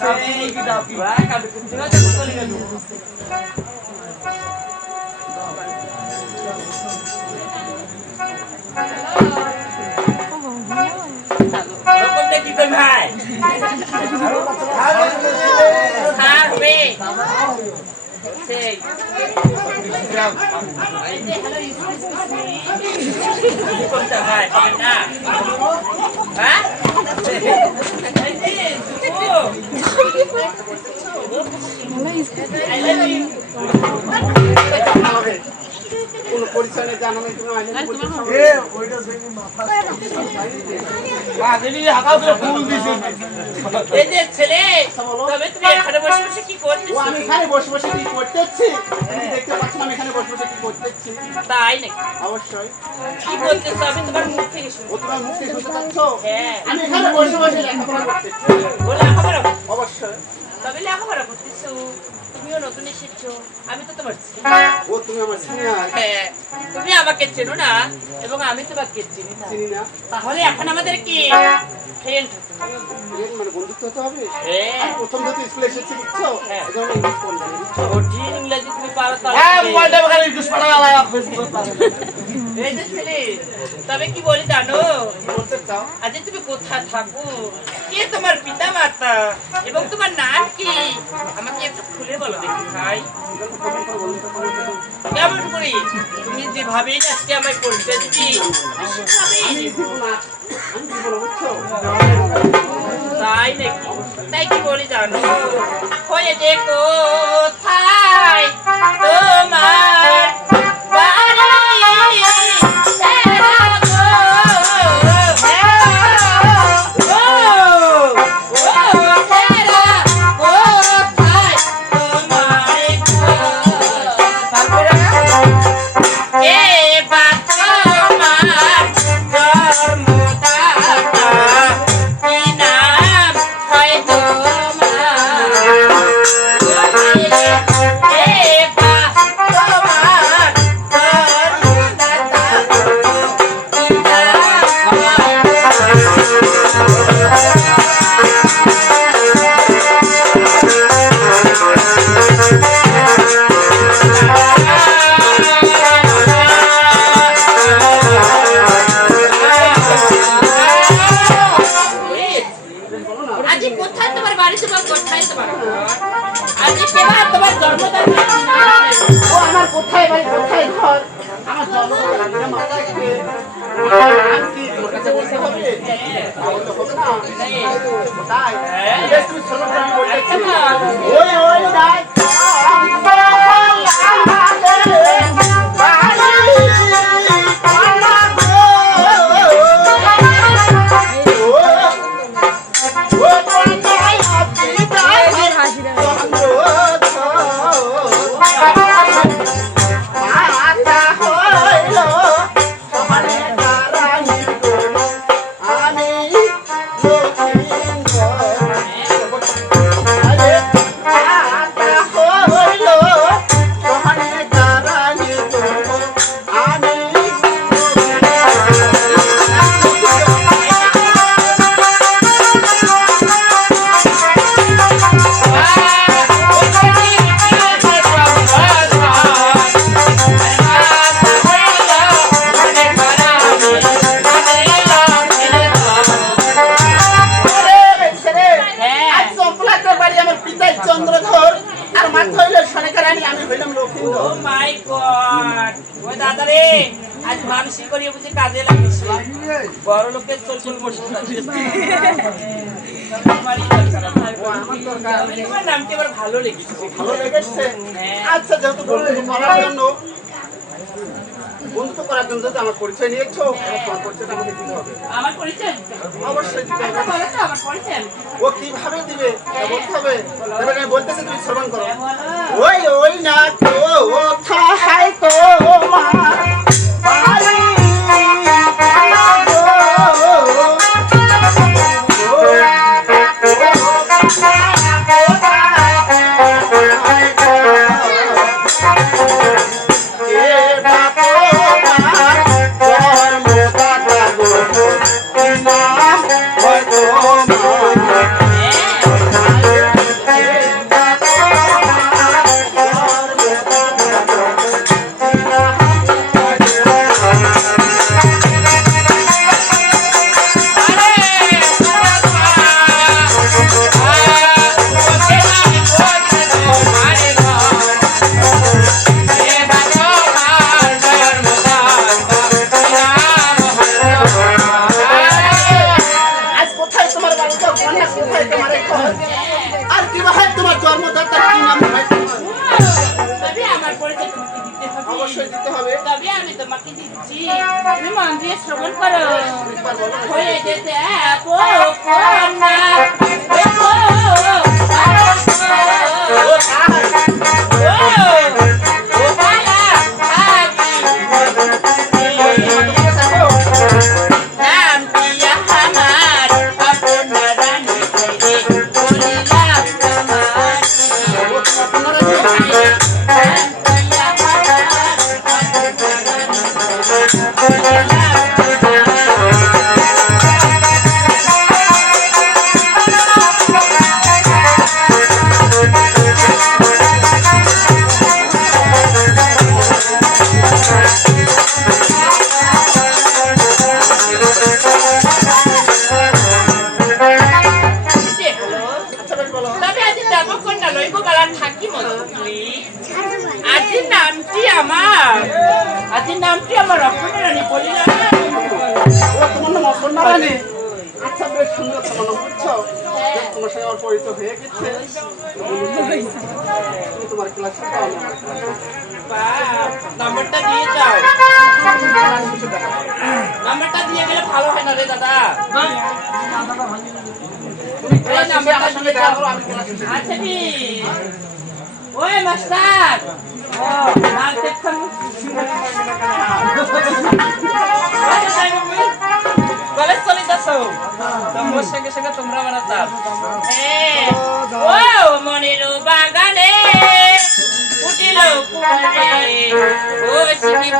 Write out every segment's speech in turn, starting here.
সেই ডাবা কাটু কিন্তু না যখন চলে গেল লোকটা কি আমি এখানে বসে বসে কি করতেছি? দেখতে পাচ্ছ আমি এখানে বসে বসে তাই নাকি? অবশ্যই। কি করতেছো আমি তোমার মুখ থেকে শুনি। তোমার মুখ থেকে শুনতে চাচ্ছ? হ্যাঁ। আমি এখানে বসে বসে লেখাপড়া করতেছি। ও লেখাপড়া অবশ্যই। তবে লেখাপড়া করতেছো। তুমিও নতুন এসেছ। আমি তো তোমার ও তুমি আমার সিনিয়র হ্যাঁ। তুমি আমাকে চেনো না এবং আমি তোমাকে চিনি না। চিনি না? তাহলে এখন আমাদের কি? ফ্রেন্ড মানে বন্ধুত্ব হতে হবে? হ্যাঁ। প্রথম যেহেতু স্কুলে এসেছি বুঝছ? হ্যাঁ। ইংলিশ পড়লাম বুঝছ কঠিন ইংরেজি তুমি পারো এই যে ছেলে তবে কি বলি জানো? আজ তুমি কোথায় থাকো? কে তোমার পিতা মাতা এবং তোমার নাম কি? আমাকে একটু খুলে বলো দেখি ভাই। কেমন করি? তুমি আজকে আমায় পরিচয় দিচ্ছি তাই নাকি? তাই কি বলি জানো? হয়ে যে ও আমার কোথায় বাড়ি কোথায় ঘর? আমার জন্ম না। মাথায় কে Thank you. রানী আমি ও মাই গড ওই দাদা রে আজ মানসিক করিয়ে বুঝি কাজে লাগিয়েছে। বড় লোকের চল চল বসে আমার নামটি আবার ভালো লেগেছে। ভালো লেগেছে? আচ্ছা যেহেতু জন্য বন্ধুত্ব করার জন্য যদি আমার পরিচয় নিয়েছো তোমার পরিচয়টা আমাকে দিতে হবে? আমার পরিচয়? অবশ্যই দিতে হবে। আমার পরিচয়? ও কীভাবে দিবে? বলতে হবে। বলতেছি তুমি শ্রবণ করো। ওই ওই না তো ও অবশ্যই দিতে হবে। তবে আমি তোমাকে দিচ্ছি। তুমি মন দিয়ে শ্রবণ করো। হয়ে যেতে Thank you. রানী? আচ্ছা বেশ সুন্দর তোমার নাম বুঝছ? তোমার সঙ্গে আমার পরিচয় হয়ে গেছে। তুমি তোমার ক্লাসে যাও। নাম্বারটা দিয়ে দাও। নাম্বারটা দিয়ে গেলে ভালো হয় না রে দাদা। তুমি ক্লাস শেষে আমার সঙ্গে দেখা করো আমি ক্লাস আচ্ছা ওই মাস্টার। তোমরা সঙ্গে সঙ্গে তোমরা বানাতাম ও মনের বাগানে উঠিল ও সিনি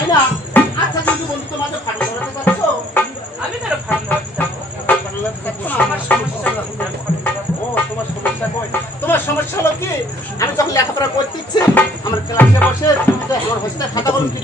তাই না আচ্ছা কিন্তু বন্ধু তোমাকে ফাটল ধরাতে যাচ্ছ? আমি কেন ফাটল ধরাতে যাব? আমার সমস্যা ও তোমার সমস্যা কই? তোমার সমস্যা হলো কি? আমি যখন লেখাপড়া করতেছি আমার ক্লাসে বসে আমার হোস্টেল খাতা বলুন কি